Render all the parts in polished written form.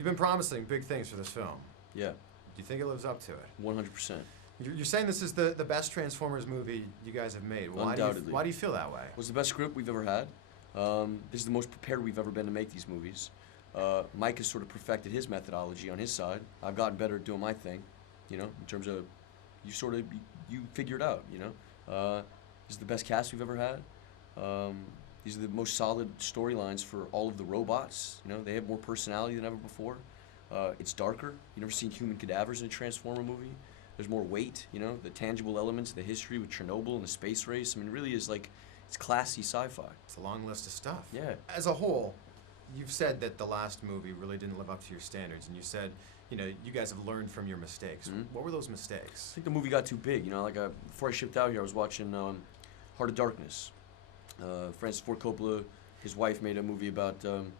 You've been promising big things for this film. Yeah, Do you think it lives up to it? 100%. You're saying this is the best Transformers movie you guys have made. Undoubtedly. Why do you feel that way? It was the best script we've ever had. This is the most prepared we've ever been to make these movies. Mike has sort of perfected his methodology on his side. I've gotten better at doing my thing, you know, in terms of you figure it out, you know. This is the best cast we've ever had. These are the most solid storylines for all of the robots. You know, they have more personality than ever before. It's darker. You've never seen human cadavers in a Transformer movie. There's more weight, you know, the tangible elements, the history with Chernobyl and the space race. I mean, it really is like, it's classy sci-fi. It's a long list of stuff. Yeah. As a whole, you've said that the last movie really didn't live up to your standards, and you said, you know, you guys have learned from your mistakes. Mm-hmm. What were those mistakes? I think the movie got too big, you know, like before I shipped out here, I was watching Heart of Darkness. Francis Ford Coppola, his wife made a movie about him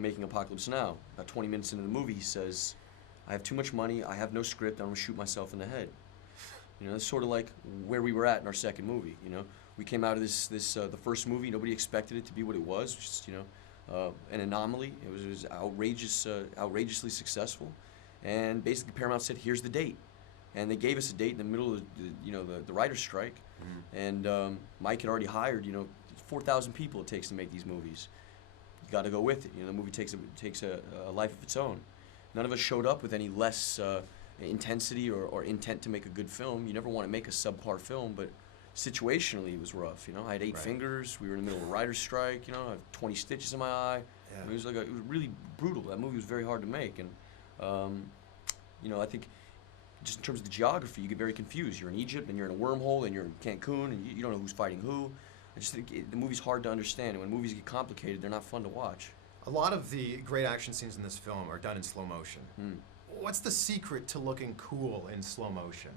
making Apocalypse Now. About 20 minutes into the movie, he says, I have too much money, I have no script, I'm gonna shoot myself in the head. You know, it's sort of like where we were at in our second movie, you know. We came out of the first movie, nobody expected it to be what it was, just, you know, an anomaly. It was outrageously successful. And basically Paramount said, here's the date. And they gave us a date in the middle of the writer's strike. Mm-hmm. And Mike had already hired, you know, 4,000 people it takes to make these movies. You got to go with it. You know, the movie takes a life of its own. None of us showed up with any less intensity or intent to make a good film. You never want to make a subpar film, but situationally it was rough. You know, I had 8 fingers. We were in the middle of a writer's strike. You know, I have 20 stitches in my eye. Yeah. I mean, it was really brutal. That movie was very hard to make, and you know, I think just in terms of the geography, you get very confused. You're in Egypt, and you're in a wormhole, and you're in Cancun, and you don't know who's fighting who. I just think the movie's hard to understand, and when movies get complicated, they're not fun to watch. A lot of the great action scenes in this film are done in slow motion. What's the secret to looking cool in slow motion?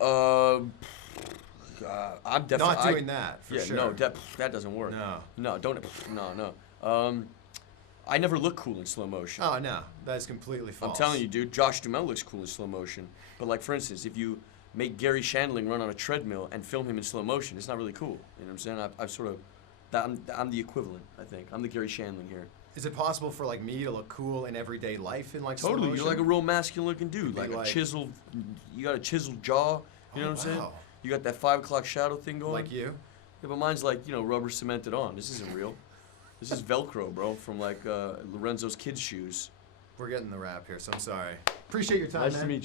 I'm definitely not doing that. For sure. No, that doesn't work. No, don't. No. I never look cool in slow motion. Oh no, that's completely false. I'm telling you, dude. Josh Duhamel looks cool in slow motion. But like, for instance, if you make Gary Shandling run on a treadmill and film him in slow motion, it's not really cool. You know what I'm saying? I've sort of. I'm the equivalent, I think. I'm the Gary Shandling here. Is it possible for like me to look cool in everyday life in like slow Totally, motion? you're like a real masculine looking dude, like a chiseled. You got a chiseled jaw. You know what I'm saying? You got that 5 o'clock shadow thing going. Like you? Yeah, but mine's like, you know, rubber cemented on. This isn't real. This is Velcro, bro, from like Lorenzo's kids' shoes. We're getting the wrap here, so I'm sorry. Appreciate your time, man. Nice to meet you.